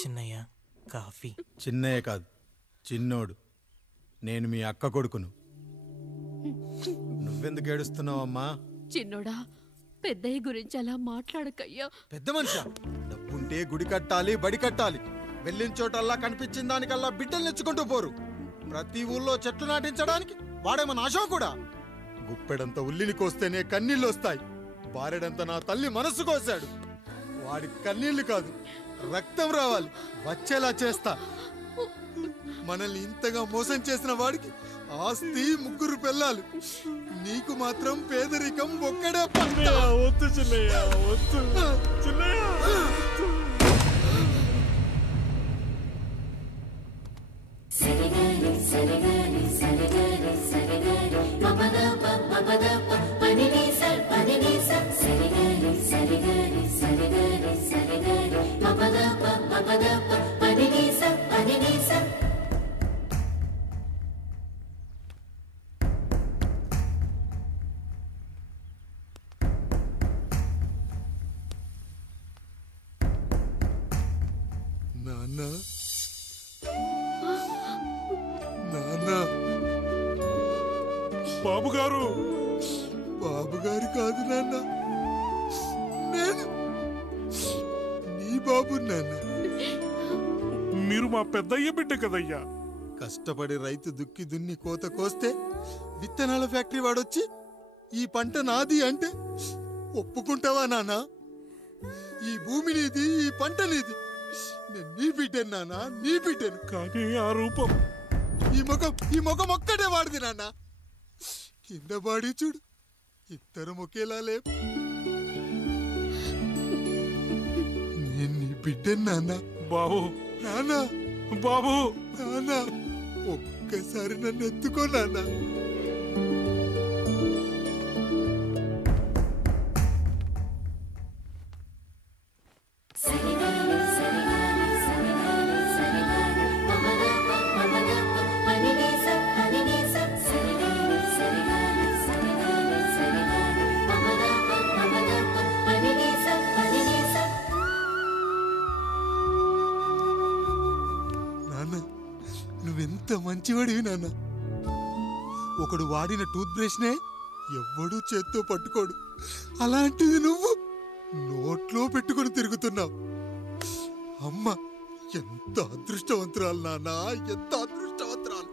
Chinnaiah coffee. Chinnaiah కాదు, చిన్నోడు. నేను మీ అక్క కొడుకును. నువ్వెందుకు ఏడుస్తున్నావమ్మా? చిన్నోడా, పెద్దయ్య గురించి అలా మాట్లాడకయ్యా. పెద్ద మనిషా, డబ్బుంటే గుడి కట్టాలి, బడి కట్టాలి. వెళ్ళిన చోటల్లా కనిపించిన దానికల్లా బిడ్డలు నెచ్చుకుంటూ పోరు. ప్రతి ఊళ్ళో చెట్లు నాటించడానికి వాడేమన్నా ఆశ కూడా. గుప్పెడంత ఉల్లిని కోస్తేనే కన్నీళ్ళు వస్తాయి. బారెడంత నా తల్లి మనస్సు కోసాడు. వాడి కన్నీళ్లు కాదు, రక్తం రావాలి, వచ్చేలా చేస్తా. మనల్ని ఇంతగా మోసం చేసిన వాడికి ఆస్తి 3 పిల్లలు. నీకు మాత్రం పేదరికం ఒక్కడే పంట. వద్దు చిన్నయ్య, వద్దు చిన్నయ్య. నాన్న, నాన్న. బాబుగారు. బాబుగారు కాదు నాన్న, నేను నీ బాబు నాన్న. మీరు మా పెద్దయ్య బిడ్డ కదయ్యా. కష్టపడి రైతు దుక్కి దున్ని కోత కోస్తే విత్తనాల ఫ్యాక్టరీ వాడొచ్చి ఈ పంట నాది అంటే ఒప్పుకుంటావా నాన్న? ఈ భూమి నీది, ఈ పంట నీది. నేను నీ బిడ్డను నాన్న, నీ బిడ్డను. కానీ ఆ రూపం, ఈ ముఖం ఒక్కటే వాడిది నాన్న. కింద బాడీ చూడు, ఇద్దరు ఒకేలా లేవు. నేను నీ బిడ్డను నాన్న. బాబు, నాన్న, బాబు, నాన్న, ఒక్కసారి నన్ను ఎత్తుకో నాన్న. నువ్వెంత మంచివాడివి నాన్న. ఒకడు వాడిన టూత్ బ్రష్ నే ఎవ్వడూ చేత్తో పట్టుకోడు. అలాంటిది నువ్వు నోట్లో పెట్టుకుని తిరుగుతున్నావు. అమ్మ ఎంత అదృష్టవంతురాలు నాన్న, ఎంత అదృష్టవంతురాలు.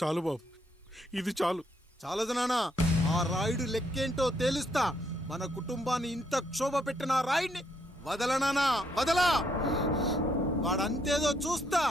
చాలు బాబు, ఇది చాలు. చాలదు నాన్న, ఆ రాయుడు లెక్కేంటో తేలుస్తా. మన కుటుంబాన్ని ఇంత క్షోభ పెట్టిన ఆ రాయుడిని వదలనానా, వదలా. వాడంతేదో చూస్తా.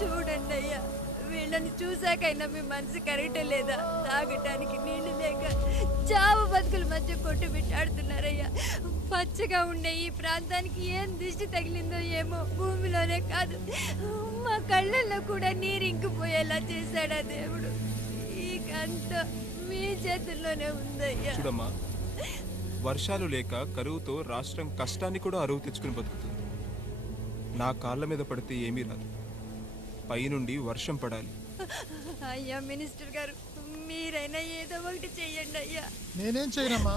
చూడండి అయ్యా, వీళ్ళని చూసాకైనా మీ మనసు కరెక్టే లేదా? తాగటానికి నీళ్లు లేక చావు బతుకుల మధ్య కొట్టు పెట్టాడుతున్నారయ్యా. పచ్చగా ఉండే ఈ ప్రాంతానికి ఏం దిష్టి తగిలిందో ఏమో. భూమిలోనే కాదు, మా కళ్ళల్లో కూడా నీరు ఇంకిపోయేలా చేశాడా దేవుడు. ఈ కంట మీ చేతుల్లోనే ఉందయ్యా. చూడమ్మా, వర్షాలు లేక కరువుతో రాష్ట్రం కష్టాన్ని కూడా అరువు తెచ్చుకుని బతుకుతుంది. నా కాళ్ళ మీద పడితే ఏమీ రాదు, పైనుండి వర్షం పడాలి. అయ్యా మినిస్టర్ గారు, మీరైనా ఏదో ఒకటి చెయ్యండి అయ్యా. నేనేం చేయనమ్మా,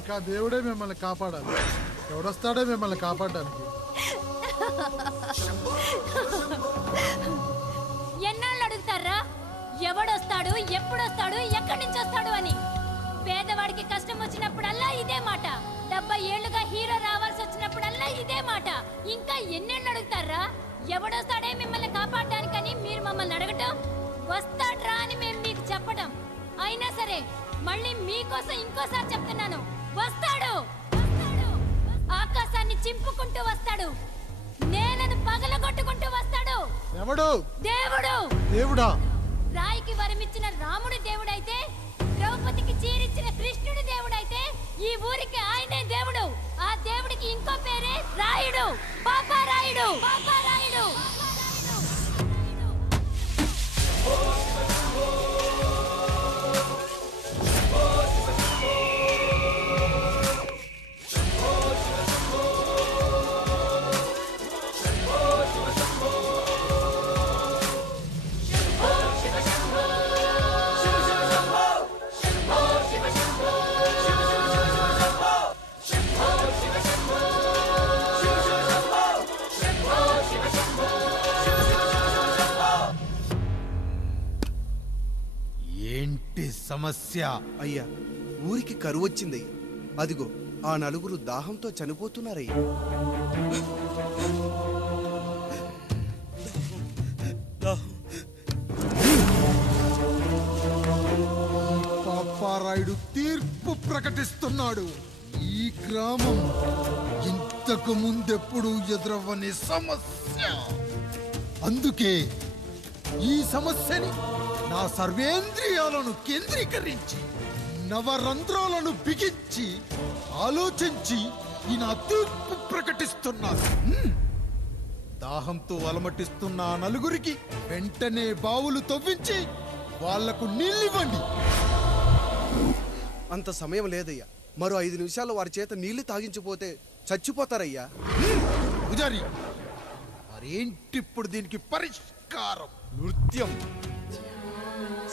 ఇక దేవుడే మిమ్మల్ని కాపాడాలి. ఎవడొస్తాడే మిమ్మల్ని కాపాడడానికి? ఎన్నాళ్ళు అడుగుతారా ఎవడొస్తాడు, ఎప్పుడొస్తాడు, ఎక్కడి నుంచి వస్తాడు అని? పేదవాడికి కష్టం వచ్చినప్పుడల్లా ఇదే మాట. 70 ఏళ్లుగా హీరో రావాల్సి వచ్చినప్పుడల్లా ఇదే మాట. ఇంకా ఎన్నెళ్ళు అడుగుతారా? ఎవడొస్తాడే మిమ్మల్ని కాపాడడానికని మీరు మమ్మల్ని అడగటం, వస్తాడ్రా అని మేము మీకు చెప్పటం. అయినా సరే మళ్ళీ మీకోసం ఇంకోసారి చెప్తున్నాను, వస్తాడు. ఆకాశాన్ని చింపుకుంటూ వస్తాడు, నేలను పగలగొట్టుకుంటూ వస్తాడు. ఎవడు? దేవుడు. దేవుడా? రాయికి వరమిచ్చిన రాముడి దేవుడైతే, ద్రౌపదికి చీరిచ్చిన కృష్ణుడి దేవుడైతే, ఈ ఊరికి ఆయనే దేవుడు. రాయుడు పాపా రాయుడు పాపా రాయుడు. ఏంటి సమస్య? అయ్యా, ఊరికి కరువు వచ్చిందయ్యా. అదిగో ఆ నలుగురు దాహంతో చనిపోతున్నారయ్యా. పాపారాయుడు తీర్పు ప్రకటిస్తున్నాడు. ఈ గ్రామం ఇంతకు ముందెప్పుడు ఎదురవ్వని సమస్య. అందుకే ఈ సమస్యని నా సర్వేంద్రియాలను కేంద్రీకరించి నవరంధ్రాలను బిగించి ఆలోచించి ఈ నా తీర్పు ప్రకటిస్తున్నాను. దాహంతో అలమటిస్తున్న ఆ నలుగురికి వెంటనే బావులు తవ్వించి వాళ్లకు నీళ్ళివ్వండి. అంత సమయం లేదయ్యా. మరో 5 నిమిషాల్లో వారి చేత నీళ్లు తాగించిపోతే చచ్చిపోతారయ్యా. పూజారి, మరేంటిప్పుడు దీనికి పరిష్కారం? నృత్యం.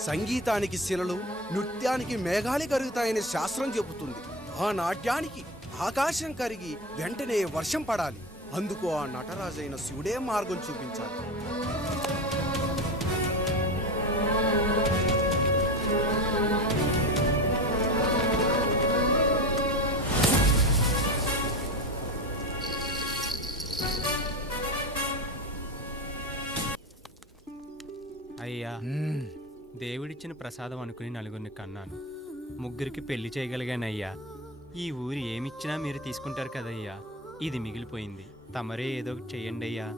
సంగీతానికి శిలలు, నృత్యానికి మేఘాలు కరుగుతాయని శాస్త్రం చెబుతుంది. ఆ నాట్యానికి ఆకాశం కరిగి వెంటనే వర్షం పడాలి. అందుకు ఆ నటరాజైన శివుడే మార్గం చూపించాలి. అయ్యా, దేవుడిచ్చిన ప్రసాదం అనుకుని నలుగురిని కన్నాను. 3 పెళ్లి చేయగలిగానయ్యా. ఈ ఊరు ఏమిచ్చినా మీరు తీసుకుంటారు కదయ్యా. ఇది మిగిలిపోయింది. తమరే ఏదో ఒకటి చెయ్యండి అయ్యా.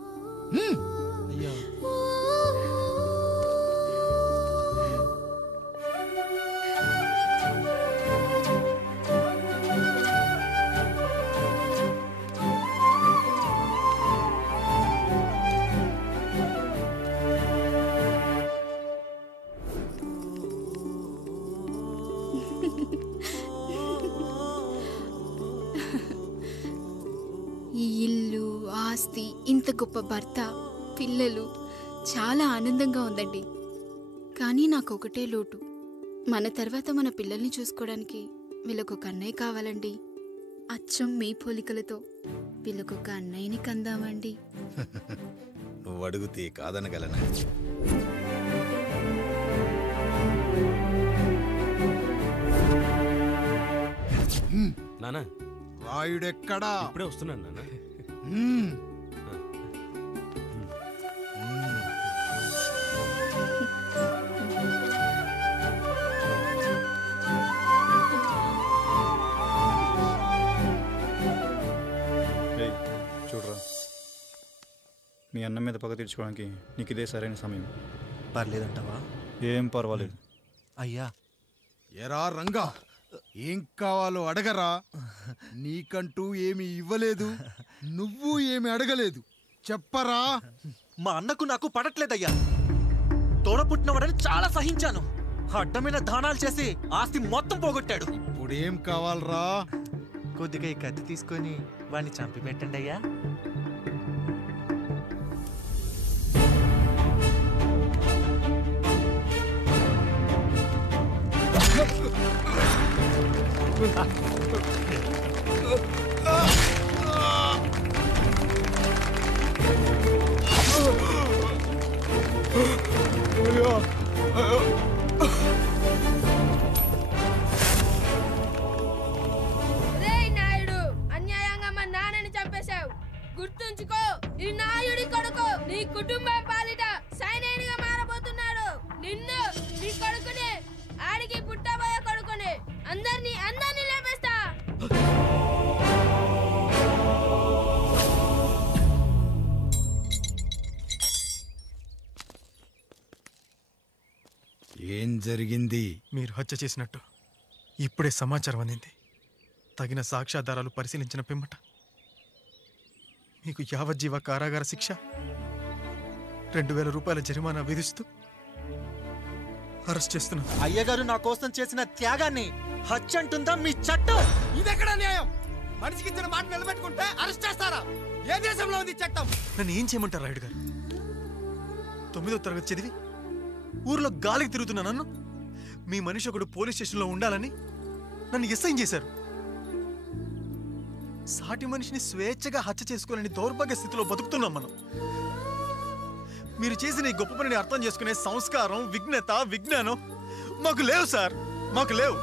ఈ ఇల్లు, ఆస్తి, ఇంత గొప్ప భర్త, పిల్లలు, చాలా ఆనందంగా ఉందండి. కానీ నాకు ఒకటే లోటు. మన తర్వాత మన పిల్లల్ని చూసుకోవడానికి వీళ్ళకొక అన్నయ్య కావాలండి. అచ్చం మీ పోలికలతో వీళ్ళకొక అన్నయ్యని కందామండి. నువ్వు అడిగితే కాదనగలనా? నానా, రాయుడెక్కడా? ఇప్పుడే వస్తున్నాను నాన్న. చూడరా, మీ అన్న మీద పగ తీర్చుకోవడానికి నీకు ఇదే సరైన సమయం. పర్లేదంటావా? ఏం పర్వాలేదు. అయ్యా, ఎరా రంగా, ఏం కావాలో అడగరా. నీకంటూ ఏమి ఇవ్వలేదు, నువ్వు ఏమి అడగలేదు. చెప్పరా. మా అన్నకు నాకు పడట్లేదయ్యా. తోడ పుట్టినవాడని చాలా సహించాను. అడ్డమైన దానాలు చేసి ఆస్తి మొత్తం పోగొట్టాడు. ఇప్పుడేం కావాలరా? కొద్దిగా ఈ కత్తి తీసుకొని వాడిని చంపి పెట్టండి అయ్యా. నాయుడు, అన్యాయంగా మా నాన్నని చంపేశావు. గుర్తుంచుకో, ఈ నాయుడి కొడుకు నీ కుటుంబం పాలిట సైనికుడిగా మారబోతున్నాడు. నిన్ను, నీ కొడుకుని, ఆడికి పుట్టబోయే కొడుకుని అందరినీ లేపేస్తా. ఏం జరిగింది? మీరు హత్య చేసినట్టు ఇప్పుడే సమాచారం అందింది. తగిన సాక్ష్యాధారాలు పరిశీలించిన పిమ్మట మీకు యావజ్జీవ కారాగార శిక్ష, 2000 రూపాయల జరిమానా విధిస్తూ అరెస్ట్ చేస్తున్నాను. అయ్యగారు నా కోసం చేసిన త్యాగాన్ని హత్య అంటుందా మీ చట్టం? ఇదెక్కడ న్యాయం? మనిషికి ఇచ్చిన మాట నిలబెట్టుకుంటే అరెస్ట్ చేస్తారా? ఏ దేశంలో ఉంది చట్టం? నన్ను ఏం చేయమంటారు రాయుడు గారు? 9వ తరగతి చదివి ఊర్లో గాలికి తిరుగుతున్నా నన్ను మీ మనిషి ఒకడు పోలీస్ స్టేషన్లో ఉండాలని నన్ను ఎస్ఐన్ చేశారు. సాటి మనిషిని స్వేచ్ఛగా హత్య చేసుకోవాలని దౌర్భాగ్య స్థితిలో బతుకుతున్నాం మనం. మీరు చేసిన ఈ గొప్ప పనిని అర్థం చేసుకునే సంస్కారం, విజ్ఞత, విజ్ఞానం మాకు లేవు సార్, మాకు లేవు.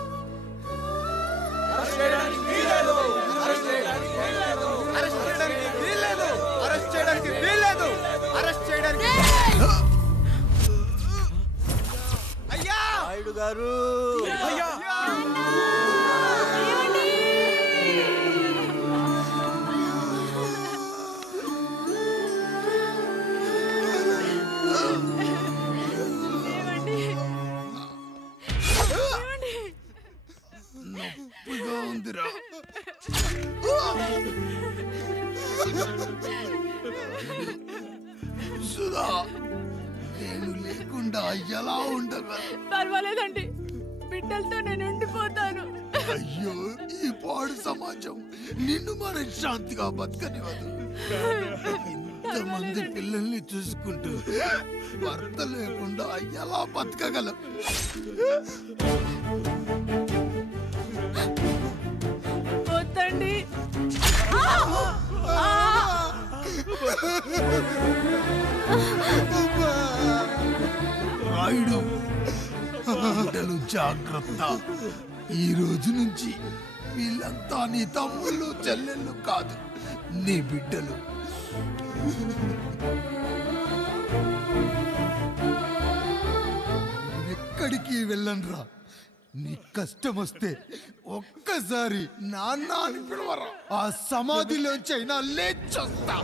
అయ్యా రాయుడు గారు, అయ్యా నొప్పిగా ఉందిరా. సుధా, నేను లేకుండా ఎలా ఉండగా? పర్వాలేదండి, బిడ్డలతో నేను ఉండిపోతాను. అయ్యో, ఈ పాడు సమాజం నిన్ను మనశ్శాంతిగా బతకనివ్వదు. ఇంతమంది పిల్లల్ని చూసుకుంటూ భర్త లేకుండా ఎలా బతకగలం? వద్దండి. రాయుడు, బిడ్డలు జాగ్రత్త. ఈ రోజు నుంచి వీళ్ళంతా నీ తమ్ముళ్ళు చెల్లెళ్ళు కాదు, నీ బిడ్డలు. ఎక్కడికి వెళ్ళనురా. నీ కష్టం వస్తే ఒక్కసారి నాన్న అని పిలవరా. ఆ సమాధిలోంచి అయినా లేచొస్తా.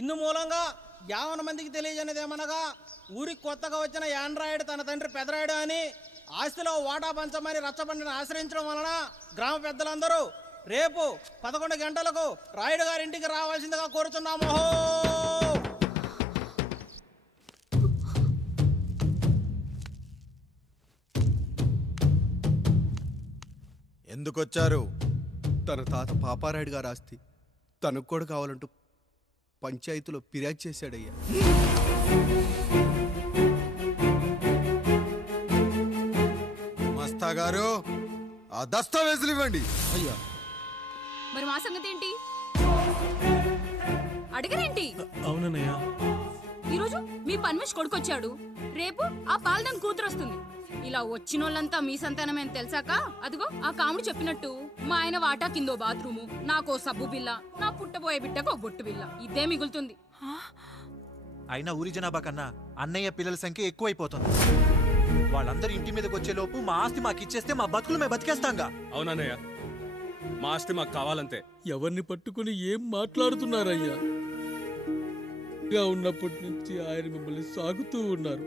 ఇందు మూలంగా 50 మందికి తెలియజేయనిదేమనగా, ఊరికి కొత్తగా వచ్చిన యాండ్రాయిడ్ తన తండ్రి పెదరాయుడు అని ఆస్తిలో వాటా పంచమని రచ్చబండిని ఆశ్రయించడం వలన గ్రామ పెద్దలందరూ రేపు 11 గంటలకు రాయుడు గారింటికి రావాల్సిందిగా కోరుచున్నాము. ఎందుకొచ్చారు? తన తాత పాపారాయుడు గారు ఆస్తి తనకు కూడా కావాలంటూ పంచాయతీలో ఫిర్యాదు చేశాడయ్యా. మస్తా గారు, ఆ దస్తావేజులు ఇవ్వండి. అయ్యా, మరి మా సంగతి ఏంటి? అడగరేంటి? అవునన్నయ్య, ఈరోజు మీ పన్మేష్ కొడుకొచ్చాడు, రేపు ఆ పాలదం కూతురు వస్తుంది. ఇలా వచ్చినోళ్ళంతా మీ సంతానమే అని తెలిసాక అదిగో ఆ కాముడు చెప్పినట్టు మా ఆయన వాటా కిందో బాత్రూము, నాకో సబ్బు బిల్ల, నా పుట్టబోయే బిడ్డకు ఒక బొట్టు బిల్ల, ఇదే మిగులుతుంది. అయినా ఊరి జనాభా కన్నా అన్నయ్య పిల్లల సంఖ్య ఎక్కువైపోతుంది. వాళ్ళందరూ ఇంటి మీదకి వచ్చే లోపు మా ఆస్తి మాకు ఇచ్చేస్తే మా బతుకులు మేము బతికేస్తాంగా. అవునన్నయ్య, మా ఆస్తి మాకు కావాలంతే. ఎవరిని పట్టుకుని ఏం మాట్లాడుతున్నారయ్యా? గా ఉన్నప్పటి నుంచి ఆయన మిమ్మల్ని సాగుతూ ఉన్నారు.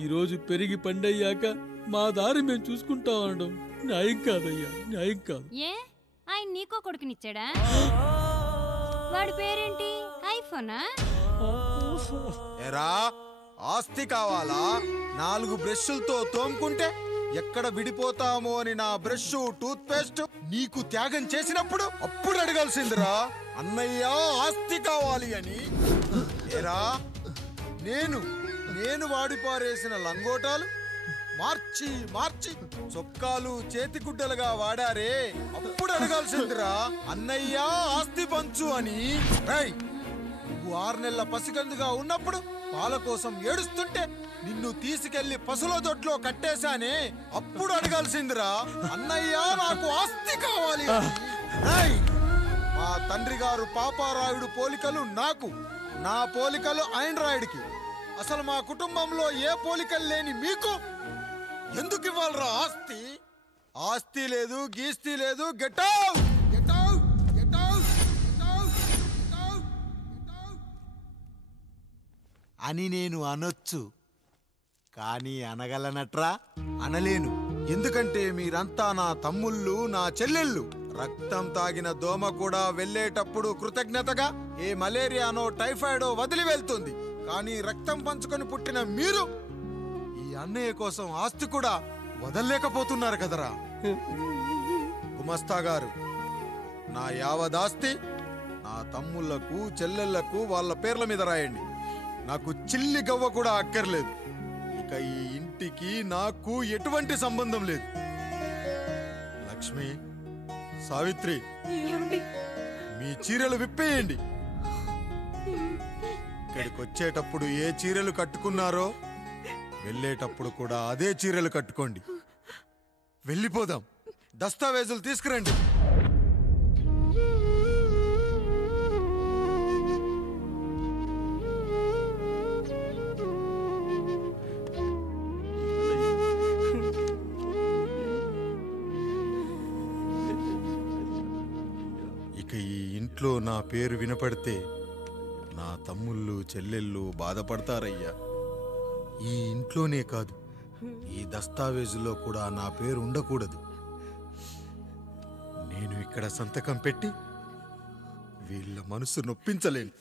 ఈరోజు పెరిగి పండయ్యాక మా దారి మేము చూసుకుంటా అనడం న్యాయం కాదయ్యా, న్యాయం కాదు. ఏ ఆయన నీకో కొడుకునిచ్చాడా? వాడి పేరేంటి? ఐఫోనా? ఎరా, ఆస్తి కావాలా? 4 బ్రష్లతో తోముకుంటే ఎక్కడ విడిపోతామో అని నా బ్రష్, టూత్ పేస్ట్ నీకు త్యాగం చేసినప్పుడు అప్పుడు అడగాల్సిందిరా, అన్నయ్య ఆస్తి కావాలి అని. ఎరా, నేను వాడిపారేసిన లంగోటాలు మార్చి మార్చి చొక్కాలు చేతిగుడ్డలుగా వాడారే, అప్పుడు అడగాల్సిందిరా, అన్నయ్య ఆస్తి పంచు అని. నువ్వు 6 నెలల పసిగందుగా ఉన్నప్పుడు పాల కోసం ఏడుస్తుంటే నిన్ను తీసుకెళ్లి పసుల దొడ్లో కట్టేశానే, అప్పుడు అడగాల్సిందిరా, అన్నయ్య నాకు ఆస్తి కావాలి అని. మా తండ్రి గారు పాపారాయుడు పోలికలు నాకు, నా పోలికలు ఆండ్రాయిడ్కి. అసలు మా కుటుంబంలో ఏ పోలికలు లేని మీకు ఎందుకు ఇవ్వాలరా ఆస్తి? ఆస్తి లేదు, గీస్తి లేదు. Get out, get out, get out, get out, get out, get out అని నేను అనొచ్చు, కానీ అనగలనట్రా? అనలేను. ఎందుకంటే మీరంతా నా తమ్ముళ్ళు, నా చెల్లెళ్ళు. రక్తం తాగిన దోమ కూడా వెళ్ళేటప్పుడు కృతజ్ఞతగా ఏ మలేరియానో టైఫాయిడో వదిలి వెళ్తుంది. కానీ రక్తం పంచుకొని పుట్టిన మీరు ఈ అన్నయ్య కోసం ఆస్తి కూడా వదల్లేకపోతున్నారు కదరా. గుమస్తా గారు, నా యావదాస్తి నా తమ్ముళ్లకు, చెల్లెళ్లకు వాళ్ళ పేర్ల మీద రాయండి. నాకు చిల్లి గవ్వ కూడా అక్కర్లేదు. ఇక ఈ ఇంటికి నాకు ఎటువంటి సంబంధం లేదు. లక్ష్మి, సావిత్రి, మీ చీరలు విప్పేయండి. ఇక్కడికి వచ్చేటప్పుడు ఏ చీరలు కట్టుకున్నారో వెళ్ళేటప్పుడు కూడా అదే చీరలు కట్టుకోండి. వెళ్ళిపోదాం. దస్తావేజులు తీసుకురండి. ఇక ఈ ఇంట్లో నా పేరు వినపడితే నా తమ్ముళ్ళు, చెల్లెళ్ళు బాధపడతారయ్యా. ఈ ఇంట్లోనే కాదు, ఈ దస్తావేజులో కూడా నా పేరు ఉండకూడదు. నేను ఇక్కడ సంతకం పెట్టి వీళ్ళ మనసు నొప్పించలేను.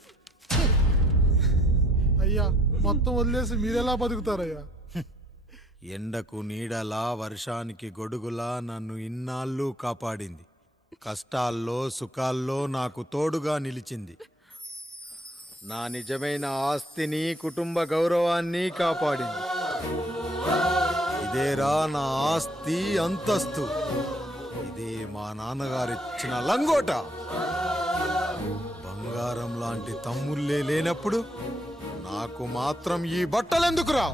అయ్యా, మొత్తం వదిలేసి మీరెలా బతుకుతారయ్యా? ఎండకు నీడలా, వర్షానికి గొడుగులా నన్ను ఇన్నాళ్ళు కాపాడింది. కష్టాల్లో, సుఖాల్లో నాకు తోడుగా నిలిచింది. నా నిజమైన ఆస్తిని, కుటుంబ గౌరవాన్ని కాపాడింది. ఇదేరా నా ఆస్తి, అంతస్తు. ఇదే మా నాన్నగారిచ్చిన లంగోట. బంగారం లాంటి తమ్ముళ్ళే లేనప్పుడు నాకు మాత్రం ఈ బట్టలెందుకురా?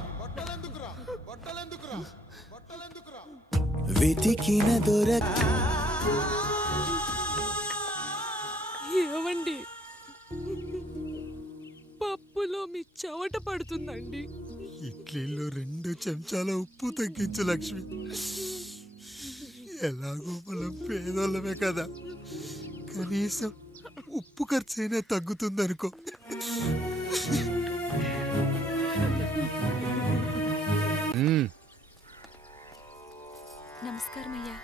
వెతికిన దొరక ఏవండి, పప్పులో మీ చెమట పడుతుందండి. ఇడ్లీలో 2 చెంచాల ఉప్పు తగ్గించు లక్ష్మి. ఎలాగో మనం పేదోళ్ళమే కదా, కనీసం ఉప్పు ఖర్చైనా తగ్గుతుందనుకో. నమస్కారం అయ్యా.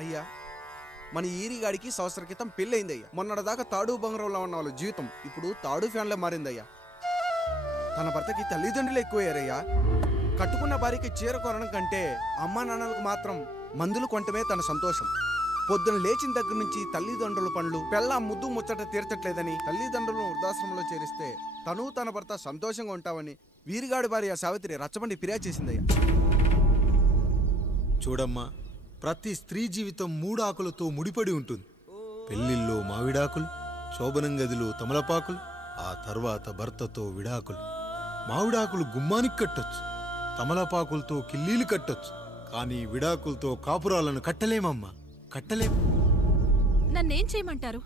అయ్యా, మన ఈరిగాడికి సంవత్సరం క్రితం పెళ్ళయిందయ్యా. మొన్నటిదాకా తాడు బంగారంలో ఉన్న వాళ్ళ జీవితం ఇప్పుడు తాడు ఫ్యాన్లో మారిందయ్యా. తన భర్తకి తల్లిదండ్రులు ఎక్కువయ్యారయ్యా. కట్టుకున్న భార్యకి చీర కొనడం కంటే అమ్మా నాన్నలకు మాత్రం మందులు కొనటమే తన సంతోషం. పొద్దున లేచిన దగ్గర నుంచి తల్లిదండ్రుల పనులు, పెళ్ళ ముద్దు ముచ్చట తీర్చట్లేదని తల్లిదండ్రులను వృద్ధాశ్రమంలో చేరిస్తే తను తన భర్త సంతోషంగా ఉంటామని వీరిగాడి భార్య సావిత్రి రచ్చబండి ఫిర్యాదు చేసిందయ్యా. చూడమ్మా, ప్రతి స్త్రీ జీవితం 3 ఆకులతో ముడిపడి ఉంటుంది. పెళ్లిల్లో మావిడాకులు, శోభనం గదిలో తమలపాకులు, ఆ తర్వాత భర్తతో విడాకులు. మావిడాకులు గుమ్మానికి కట్టొచ్చు, తమలపాకులతో కిల్లీలు కట్టొచ్చు, కానీ విడాకులతో కాపురాలను కట్టలేమమ్మా, కట్టలేం. నన్నేం చేయమంటారు?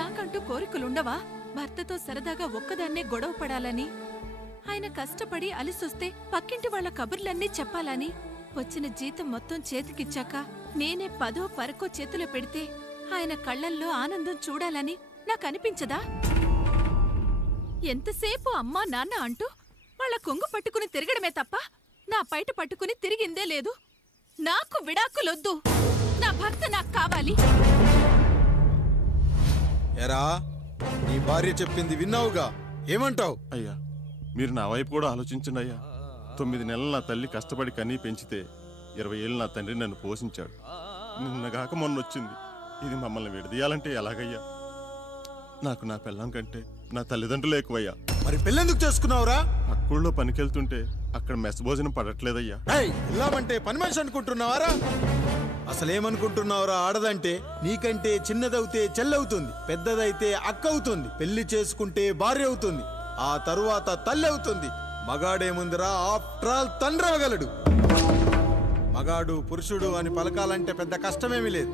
నాకంటూ కోరికలుండవా? భర్తతో సరదాగా ఒక్కదాన్నే గొడవ పడాలని, ఆయన కష్టపడి అలిసొస్తే పక్కింటి వాళ్ళ కబుర్లన్నీ చెప్పాలని, వచ్చిన జీతం మొత్తం చేతికిచ్చాక నేనే 10ో 12కో చేతిలో పెడితే ఆయన కళ్ళల్లో ఆనందం చూడాలని నాకనిపించదా? ఎంతసేపు అమ్మా నాన్న అంటూ వాళ్ళ కొంగు పట్టుకుని తిరగడమే తప్ప నా పైట పట్టుకుని తిరిగిందే లేదు. నాకు విడాకులొద్దు, నా భర్త నాకు కావాలి. ఎరా, నీ భార్య చెప్పింది విన్నావుగా, ఏమంటావు? అయ్యా, మీరు నా వైపు కూడా ఆలోచించండి అయ్యా. 9 నెలలు నా తల్లి కష్టపడి కన్నీ పెంచితే 20 ఏళ్ళు నా తండ్రి నన్ను పోషించాడు. నిన్నగాక మొన్న వచ్చింది. ఇది మమ్మల్ని విడదీయాలంటే ఎలాగయ్యా? నాకు నా పిల్లం కంటే నా తల్లిదండ్రులు ఎక్కువయ్యా. మరి పెళ్ళెందుకు చేసుకున్నావురా? అక్కుల్లో పనికెళ్తుంటే అక్కడ మెస్ భోజనం పడట్లేదయ్యా. ఇల్లామంటే పని మనిషి అనుకుంటున్నావారా? అసలేమనుకుంటున్నావురా? ఆడదంటే నీకంటే చిన్నదవుతే చెల్లవుతుంది, పెద్దదైతే అక్క అవుతుంది, పెళ్లి చేసుకుంటే భార్య అవుతుంది, ఆ తరువాత తల్లి అవుతుంది. మగాడేముందిరా, ఆఫ్టర్ ఆల్ తండ్రి అవ్వగలడు. మగాడు పురుషుడు అని పలకాలంటే పెద్ద కష్టమేమీ లేదు.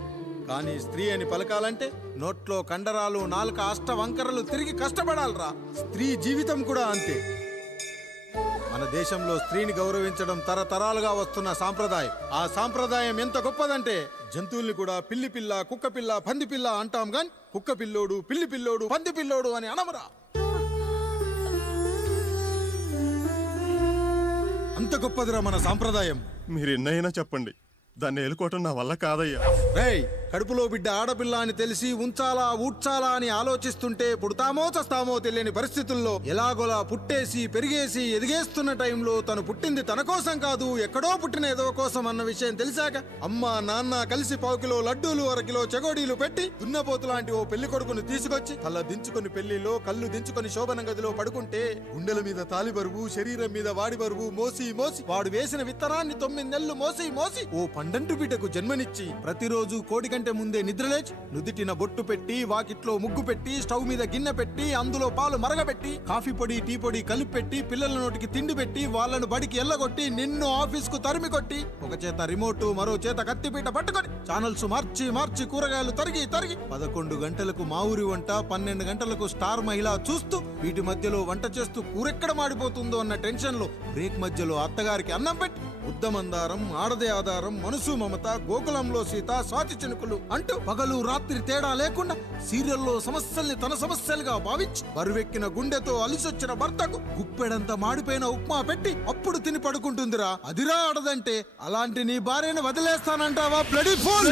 కానీ స్త్రీ అని పలకాలంటే నోట్లో కండరాలు, నాలుక, అష్టవంకరలు తిరిగి కష్టపడాలరా. స్త్రీ జీవితం కూడా అంతే. మన దేశంలో స్త్రీని గౌరవించడం తరతరాలుగా వస్తున్న సాంప్రదాయం. ఆ సాంప్రదాయం ఎంత గొప్పదంటే జంతువుల్ని కూడా పిల్లి పిల్ల, కుక్క పిల్ల, పంది పిల్ల అంటాం గాని కుక్క పిల్లోడు, పిల్లి పిల్లోడు, పంది పిల్లోడు అని అనమరా. అంత గొప్పదిరా మన సాంప్రదాయం. మీరు ఎన్నైనా చెప్పండి, దాన్ని ఏలుకోవటం నా వల్ల కాదయ్యా. రేయ్, కడుపులో బిడ్డ ఆడపిల్ల అని తెలిసి ఉంచాలా ఊడ్చాలా అని ఆలోచిస్తుంటే పుడతామో చస్తామో తెలియని పరిస్థితుల్లో ఎలాగోలా పుట్టేసి పెరిగేసి ఎదిగేస్తున్న టైంలో తను పుట్టింది తన కోసం కాదు, ఎక్కడో పుట్టిన ఏదో కోసం అన్న విషయం తెలిసాక అమ్మ నాన్న కలిసి 1 కిలో లడ్డూలు, 1 కిలో చెగోడీలు పెట్టి దున్నపోతు లాంటి ఓ పెళ్లి కొడుకును తీసుకొచ్చి తల దించుకుని పెళ్లిలో కళ్ళు దించుకుని శోభన గదిలో పడుకుంటే గుండెల మీద తాలి బరువు, శరీరం మీద వాడి బరువు మోసి మోసి వాడు వేసిన విత్తనాన్ని 9 నెలలు మోసి మోసి ఓ పండంటు బిడ్డకు జన్మనిచ్చి ప్రతిరోజు కోడి కంటే ముందే నిద్రలేచి నుదిటిన బొట్టు పెట్టి, వాకిట్లో ముగ్గు పెట్టి, స్టవ్ మీద గిన్నె పెట్టి, అందులో పాలు మరగబెట్టి, కాఫీ పొడి టీ పొడి కలిపి పెట్టి, పిల్లల నోటికి తిండి పెట్టి, వాళ్ళను బడికి ఎల్లగొట్టి, నిన్ను ఆఫీస్ కు తరిమి కొట్టి, ఒక చేత రిమోట్ మరో చేత కత్తిపీట పట్టుకొని ఛానల్స్ మార్చి మార్చి కూరగాయలు తరిగి తరిగి 11 గంటలకు మా ఊరి వంట, 12 గంటలకు స్టార్ మహిళ చూస్తూ వీటి మధ్యలో వంట చేస్తూ కూరెక్కడ మాడిపోతుందో అన్న టెన్షన్ లో బ్రేక్ మధ్యలో అత్తగారికి అన్నం పెట్టి ఉద్దమందారం, ఆడదే ఆధారం, మనసు మమత, గోకులంలో సీత, స్వాతి చినుకులు అంటూ పగలు రాత్రి తేడా లేకుండా సీరియల్లో సమస్యల్ని తన సమస్యలుగా భావించి బరువెక్కిన గుండెతో అలిసొచ్చిన భర్తకు గుప్పెడంత మాడిపోయిన ఉప్మా పెట్టి అప్పుడు తిని పడుకుంటుందిరా. అదిరా ఆడదంటే. అలాంటి నీ భార్యను వదిలేస్తానంటావా? Bloody pole.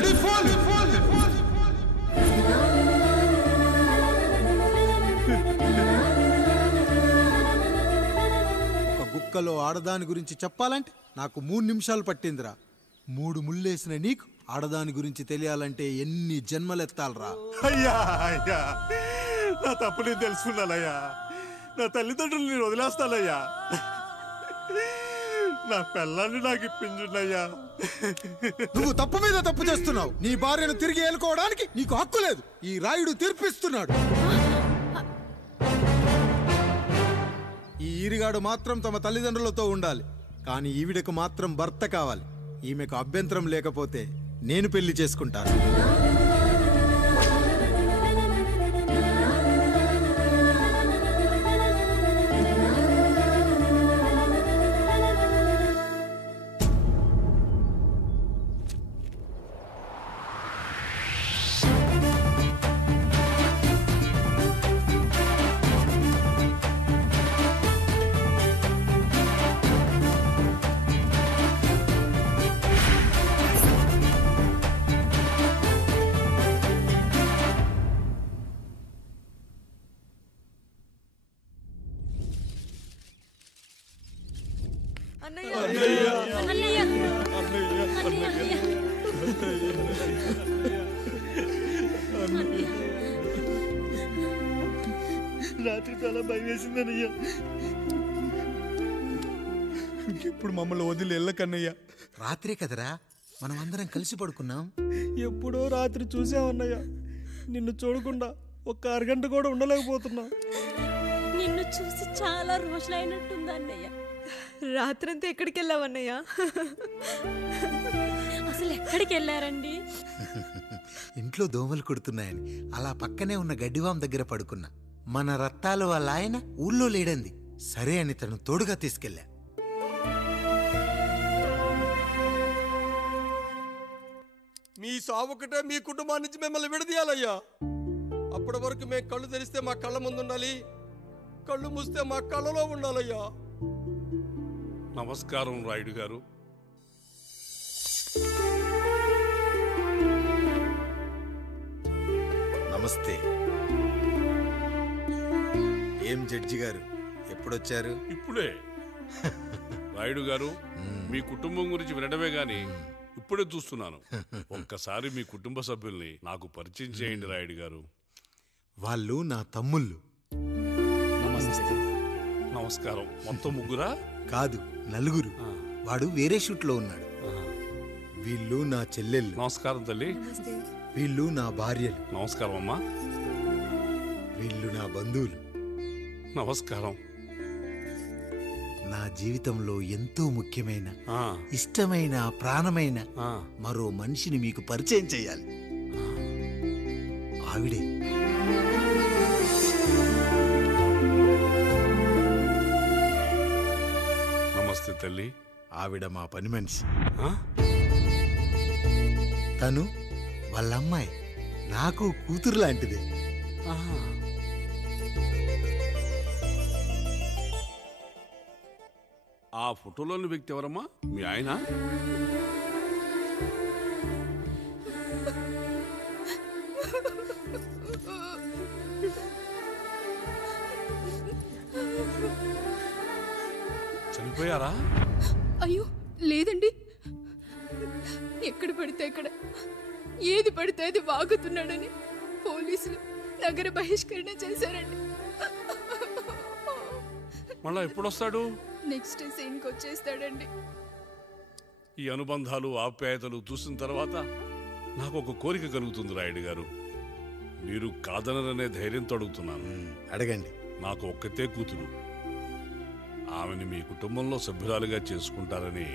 ఒక గుక్కలో ఆడదాని గురించి చెప్పాలంటే నాకు 3 నిమిషాలు పట్టిందిరా. 3 ముళ్ళేసిన నీకు ఆడదాని గురించి తెలియాలంటే ఎన్ని జన్మలెత్తాలరా. అయ్యా అయ్యా, నా తప్పు నేను తెలుసుకున్నానయ్యా. నా తల్లిదండ్రులు నేను వదిలేస్తానయ్యా. నా పిల్లల్ని నాకు ఇప్పించున్నాయ్యా. నువ్వు తప్పు మీద తప్పు చేస్తున్నావు. నీ భార్యను తిరిగి ఏలుకోవడానికి నీకు హక్కు లేదు. ఈ రాయుడు తీర్పిస్తున్నాడు. ఈ ఈరిగాడు మాత్రం తమ తల్లిదండ్రులతో ఉండాలి, కానీ ఈవిడకు మాత్రం భర్త కావాలి. ఈమెకు అభ్యంతరం లేకపోతే నేను పెళ్లి చేసుకుంటాను. రాత్రి చాలా భయం వేసిందనయ్యా. ఇప్పుడు మమ్మల్ని వదిలి వెళ్ళకన్నయ్యా. రాత్రే కదరా మనం అందరం కలిసి పడుకున్నాం. ఎప్పుడో రాత్రి చూసామన్నయ్యా. నిన్ను చూడకుండా 1 అరగంట కూడా ఉండలేకపోతున్నా. నిన్ను చూసి చాలా రోజులైనట్టుంది అన్నయ్య. రాత్రంతా ఎక్కడికి వెళ్ళావన్నయ్య? అసలు ఎక్కడికి వెళ్ళారండి? ఇంట్లో దోమలు కుడుతున్నాయని అలా పక్కనే ఉన్న గడ్డివాం దగ్గర పడుకున్నా. మన రత్తాలు వాళ్ళ ఆయన ఊళ్ళో లేడంది. సరే అని తను తోడుగా తీసుకెళ్ళా. మీ సావుకటే మీ కుటుంబాన్ని నుంచి మిమ్మల్ని విడదీయాలయ్యా. అప్పటి వరకు మేము కళ్ళు తెరిస్తే మా కళ్ళ ముందు ఉండాలి, కళ్ళు మూస్తే మా కళ్ళలో ఉండాలయ్యా. నమస్కారం రాయుడు గారు. నమస్తే. ఏం జడ్జి గారు ఎప్పుడొచ్చారు? ఇప్పుడే. రాయుడు గారు, మీ కుటుంబం గురించి వినడమే గాని ఇప్పుడే చూస్తున్నాను. ఒక్కసారి మీ కుటుంబ సభ్యుల్ని నాకు పరిచయం చేయండి రాయుడు గారు. వాళ్ళు నా తమ్ముళ్ళు. నమస్కారం. మొత్తం ముగ్గురా? కాదు, 4. వాడు వేరే షూట్లో ఉన్నాడు. వీళ్ళు నా చెల్లెళ్ళు. నమస్కారం తల్లి. వీళ్ళు నా భార్యలు. నమస్కారం అమ్మా. వీళ్ళు నా బంధువులు. నమస్కారం. నా జీవితంలో ఎంతో ముఖ్యమైన, ఇష్టమైన, ప్రాణమైన మరో మనిషిని మీకు పరిచయం చేయాలి. ఆవిడే. నమస్తే తల్లి. ఆవిడ మా పని మనిషి. తను వాళ్ళ అమ్మాయి, నాకు కూతురు లాంటిదే. ఆ ఫోటోలోని వ్యక్తి ఎవరమ్మా? మీ ఆయన? చనిపోయారా? అయ్యో లేదండి, ఎక్కడ పడితే అక్కడ ఏది పడితే అది వాగుతున్నాడని పోలీసులు నగర బహిష్కరణ చేశారండి. మళ్ళా ఎప్పుడొస్తాడు? నెక్స్ట్ సీన్కి వచ్చేస్తాడండి. ఈ అనుబంధాలు ఆప్యాయతలు చూసిన తర్వాత నాకు ఒక కోరిక కలుగుతుంది రాయుడు గారు. మీరు కాదనరనే ధైర్యంతో అడుగుతున్నాను. అడగండి. నాకు ఒక్కతే కూతురు. ఆమెని మీ కుటుంబంలో సభ్యురాలుగా చేసుకుంటారని.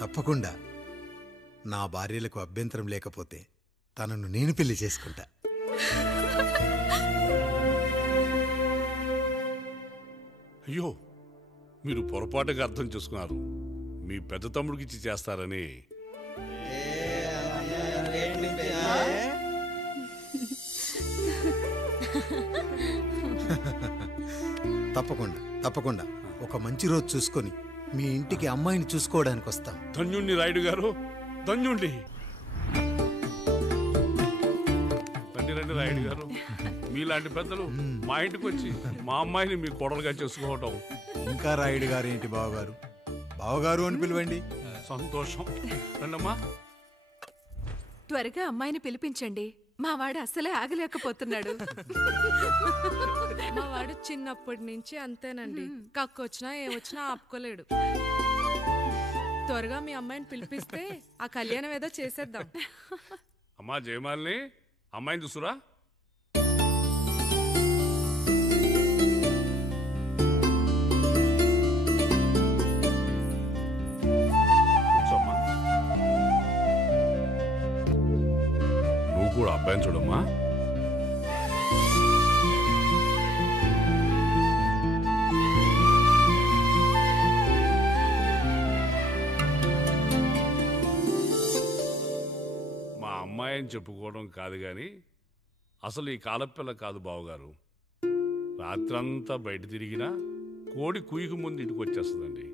తప్పకుండా. నా భార్యలకు అభ్యంతరం లేకపోతే తనను నేను పెళ్లి చేసుకుంటా. అయ్యో, మీరు పొరపాటుగా అర్థం చేసుకున్నారు. మీ పెద్ద తమ్ముడికి ఇచ్చి చేస్తారని. తప్పకుండా తప్పకుండా ఒక మంచి రోజు చూసుకొని మీ ఇంటికి అమ్మాయిని చూసుకోవడానికి వస్తాం. ధన్యుణ్ణి రాయుడు గారు, ధన్యుణ్ణి. రండి రాయుడు గారు, మీలాంటి పెద్దలు మా ఇంటికి వచ్చి మా అమ్మాయిని మీ కోడలుగా చేసుకోవటం. ఇంకా రాయుడు గారు ఏంటి బావగారు? బావగారు అని పిలవండి. సంతోషం. రండమ్మా. త్వరగా అమ్మాయిని పిలిపించండి. మా వాడు అసలే ఆగలేకపోతున్నాడు. మా వాడు చిన్నప్పటి నుంచి అంతేనండి. కక్కొచ్చినా ఏమొచ్చినా ఆపుకోలేడు. త్వరగా మీ అమ్మాయిని పిలిపిస్తే ఆ కళ్యాణం ఏదో చేసేద్దాం. అమ్మా జయమాలిని, అమ్మాయిని చూసురా. కూర్చోమ్మా. నువ్వు కూడా అబ్బాయిని చూడమ్మా. అమ్మాయిని చెప్పుకోవడం కాదు కానీ అసలు ఈ కాలపిల్ల కాదు బావగారు. రాత్రంతా బయట తిరిగినా కోడి కుయ్యకు ముందు ఇంటికి వచ్చేస్తుందండి.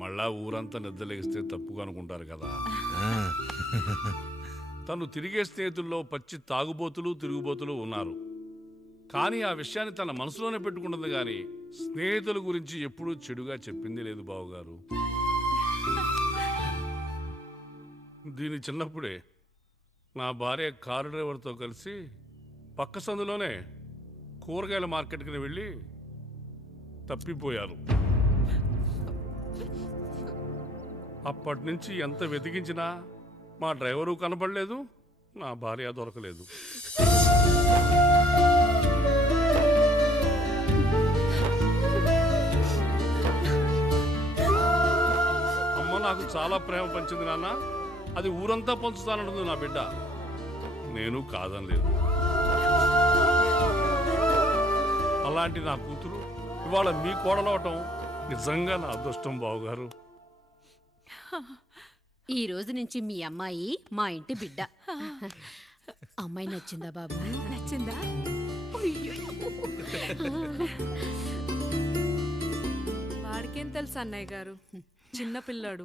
మళ్ళా ఊరంతా నిద్రలేగిస్తే తప్పుగా అనుకుంటారు కదా. తను తిరిగే స్నేహితుల్లో పచ్చి తాగుబోతులు తిరుగుబోతులు ఉన్నారు. కానీ ఆ విషయాన్ని తన మనసులోనే పెట్టుకుంటుంది కానీ స్నేహితుల గురించి ఎప్పుడూ చెడుగా చెప్పింది లేదు బావగారు. దీని చిన్నప్పుడే నా భార్య కారు డ్రైవర్తో కలిసి పక్క సందులోనే కూరగాయల మార్కెట్కి వెళ్ళి తప్పిపోయారు. అప్పటి నుంచి ఎంత వెతికించినా మా డ్రైవరు కనపడలేదు, నా భార్య దొరకలేదు. అమ్మ నాకు చాలా ప్రేమ పంచింది నాన్న, అది ఊరంతా పంచుతానంటుంది నా బిడ్డ. నేను కాదనలేదు. అలాంటి నా కూతురు ఇవాళ మీ కోడలవటం నిజంగా నా అదృష్టం బావగారు. ఈ రోజు నుంచి మీ అమ్మాయి మా ఇంటి బిడ్డ. అమ్మాయి నచ్చిందా బాబు? నచ్చిందా? వాడికేం తెలుసు అన్నయ్య గారు, చిన్న పిల్లాడు.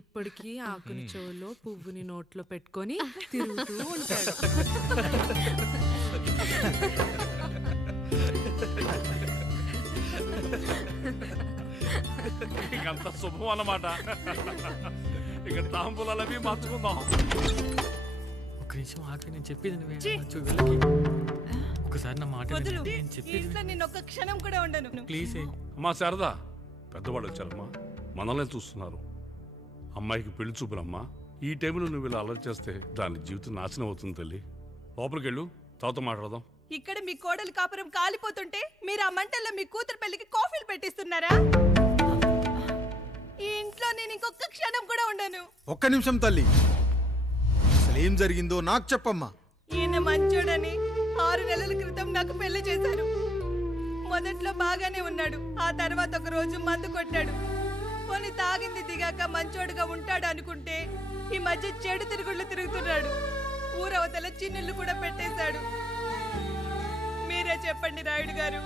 ఇప్పటికీ ఆకుని చెవులో పువ్వుని నోట్లో పెట్టుకొని తిరుగుతూ ఉంటాడు. ఇకంత శుభం అన్నమాట. ఇక తాంబూలవి మార్చుకుందాం. ఒక నిమిషం ఆగి, నేను చెప్పేది ఒకసారి నా మాట నేను ఒక్క క్షణం కూడా ఉండను. ప్లీజ్. అమ్మా శారదా, పెద్దవాళ్ళు వచ్చారమ్మా, మనల్ని చూస్తున్నారు. అమ్మాయికి పెళ్లి చూపులమ్మా. ఈ టైంలో నువ్వు ఇలా అలర్ట్ చేస్తే దాని జీవితం నాశనం అవుతుంది తల్లి. లోపలికి వెళ్ళు, తర్వాత మాట్లాడదాం. ఇక్కడ మీ కోడలు కాపురం కాలిపోతుంటే మీరు ఆ మంటల్లో మీ కూతురు పెళ్లికి కాఫీలు పెట్టిస్తున్నారా? ఈ ఇంట్లో నేను ఇంకొక క్షణం కూడా ఉండను. ఒక్క నిమిషం తల్లి, అసలేం జరిగిందో నాకు చెప్పమ్మా. ఈయన మంచోడని 6 నెలల క్రితం నాకు పెళ్లి చేశారు. మొదట్లో బాగానే ఉన్నాడు. ఆ తర్వాత ఒక రోజు మందు కొట్టాడు. పోనీ తాగింది దిగాక మంచోడుగా ఉంటాడు అనుకుంటే ఈ మధ్య చెడు తిరుగుళ్ళు తిరుగుతున్నాడు. ఊరవతల చిన్నిళ్ళు కూడా పెట్టేశాడు. మీరే చెప్పండి రాయుడు గారు,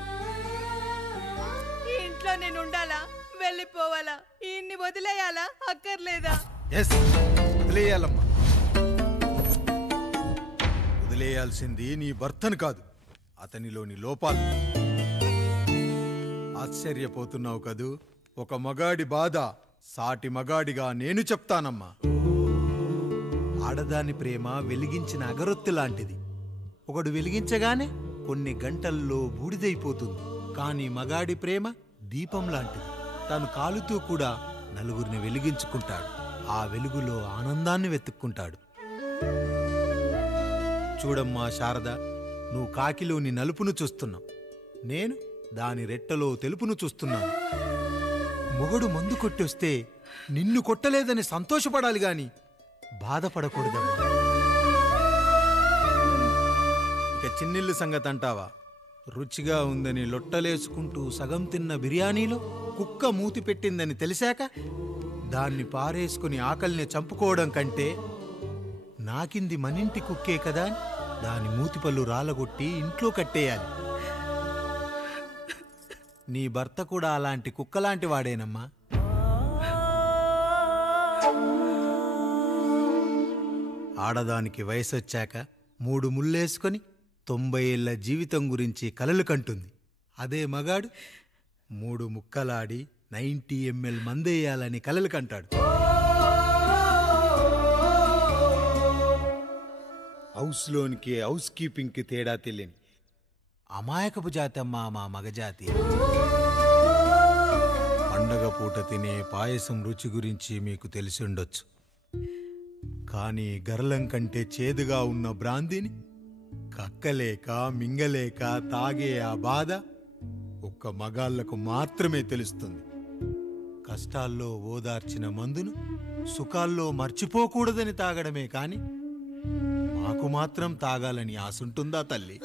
ఈ ఇంట్లో నేను ఉండాలా, వెళ్ళిపోవాలా, ఈయన్ని వదిలేయాలా, అక్కర్లేదా? వదిలేయాలమ్మా. వదిలేయాల్సింది నీ భర్తను కాదు, అతనిలోని లోపాలు. ఆశ్చర్యపోతున్నావు కదూ? ఒక మగాడి బాధ సాటి మగాడిగా నేను చెప్తానమ్మా. ఆడదాని ప్రేమ వెలిగించిన అగరొత్తి లాంటిది. ఒకడు వెలిగించగానే కొన్ని గంటల్లో బూడిదైపోతుంది. కానీ మగాడి ప్రేమ దీపం లాంటిది. తాను కాలుతూ కూడా నలుగురిని వెలిగించుకుంటాడు. ఆ వెలుగులో ఆనందాన్ని వెతుక్కుంటాడు. చూడమ్మా శారద, నువ్వు కాకిలోని నలుపును చూస్తున్నావు, నేను దాని రెట్టలో తెలుపును చూస్తున్నాను. మొగడు మందు కొట్టొస్తే నిన్ను కొట్టలేదని సంతోషపడాలి గాని బాధపడకూడదమ్మా. ఇక చిన్నిల్లు సంగతి అంటావా? రుచిగా ఉందని లొట్టలేసుకుంటూ సగం తిన్న బిర్యానీలో కుక్క మూతి పెట్టిందని తెలిసాక దాన్ని పారేసుకుని ఆకలిని చంపుకోవడం కంటే నాకింది మనింటి కుక్కే కదా దాని మూతిపళ్ళు రాలగొట్టి ఇంట్లో కట్టేయాలి. నీ భర్త కూడా అలాంటి కుక్కలాంటి వాడేనమ్మా. ఆడదానికి వయసొచ్చాక 3 ముళ్ళేసుకొని 90 ఏళ్ల జీవితం గురించి కలలు కంటుంది. అదే మగాడు 3 ముక్కలాడి 90 ml మందేయాలని కలలు కంటాడు. హౌస్లోనికి హౌస్ కీపింగ్కి తేడా తెలియని అమాయకపు జాతి అమ్మా మా మగజాతి. పండగ పూట తినే పాయసం రుచి గురించి మీకు తెలిసి ఉండొచ్చు. కానీ గరళం కంటే చేదుగా ఉన్న బ్రాందీని కక్కలేక మింగలేక తాగే ఆ బాధ ఒక్క మగాళ్లకు మాత్రమే తెలుస్తుంది. కష్టాల్లో ఓదార్చిన మందును సుఖాల్లో మర్చిపోకూడదని తాగడమే కాని మాకు మాత్రం తాగాలని ఆశుంటుందా తల్లి?